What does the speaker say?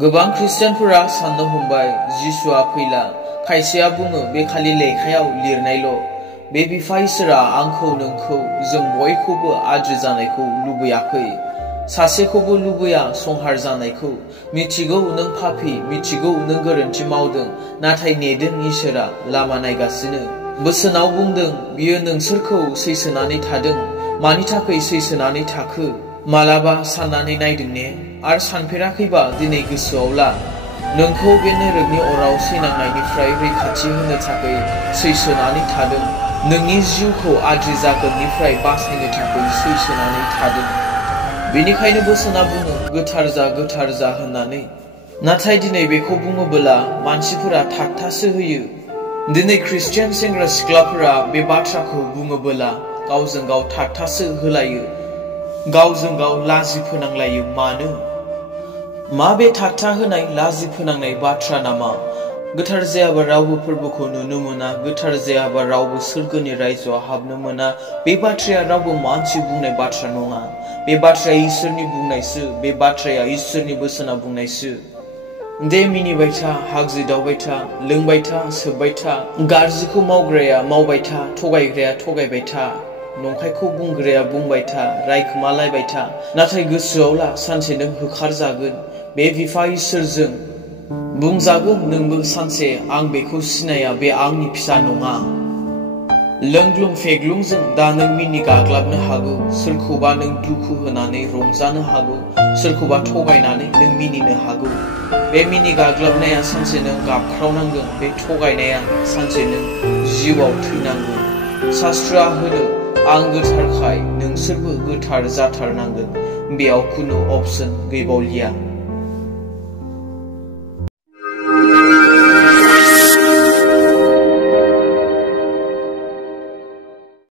गोबां खृष्टानफोरा साननो हमबाय जिसुआ फैला। खायसेया बुङो बे खालि लेखायाव लिरनायल'। बे बिफा इसोरा आंखौ नोंखौ जों बयखौबो आद्रि जानायखौ लुबैयाखै। सासेखौबो लुबैया संहार जानायखौ। मिथिगौ नों पापी, मिथिगौ नों गोरोन्थि मावदों, नाथाय नेदों इसोरा लामा नायगासिनो। बोसोनाव बुंदों बियो नोंसोरखौ सैसोनानै थादों। मानि थाखाय सैसोनानै थाखो? मालाबा साननानै नायदों ने? आरो सानफेराखैबा दिनै गोसोआव ला। नोंखौ बे नोरोगनि अराव सैनांनायनिफ्राय रैखाथि होनो थाखाय सैसोनानै थादों। नोंनि जिउखौ आद्रि जागोननिफ्राय बासायनो थाखाय सैसोनानै थादों। बेनिखायनो बोसोना बुङो गोथार जा होननानै। नाथाय दिनै बेखौ बुङोबोला मानसिफोरा ठाट्टासो होयो। दिनै खृष्टियान सेंग्रा सिख्लाफोरा बे बाथ्राखौ बुङोबोला गावजों गाव ठाट्टासो होलायो। गावजों गाव लाजि फोनांलायो। मानो? मा बे ठाट्टा होनाय लाजि फोनांनाय बाथ्रा नामा? गोथार जायाबा रावबो फोरबोखौ नुनो मोना, गोथार जायाबा रावबो सोरगोनि रायजोआव हाबनो मोना। बे बाथ्राया रावबो मानसि बुंनाय बाथ्रा नङा। बे बाथ्राया इसोरनि बुंनायसो। बे बाथ्राया इसोरनि बोसोना बुंनायसो। दे मिनिबाय था, हागजिदावबाय था, लोंबाय था, सोबबाय था, गाज्रिखौ मावग्राया मावबाय था, थगायग्राया थगायबाय था, नंखायखौ बुंग्राया बुंबाय था, रायखोमालायबाय था। नाथाय गोसोआव ला, सानसे नों होखारजागोन। बे बिफा इसोरजों बुंजागोन नोंबो सानसे आं बेखौ सिनाया, बे आंनि फिसा नङा। लोंग्लुं फेग्लुंजों दा नों मिनि गाग्लाबनो हागौ। सोरखौबा नों दुखु होनानै रंजानो हागौ। सोरखौबा थगायनानै नों मिनिनो हागौ। बे मिनि गाग्लाबनाया सानसे नों गाबख्रावनांगोन। बे थगायनाया सानसे नों जिउआव थैनांगोन। शास्त्रआ होनो आं गोथारखाय नोंसोरबो गोथार जाथारनांगोन। बेयाव खुनु अपसन गैबावलिया।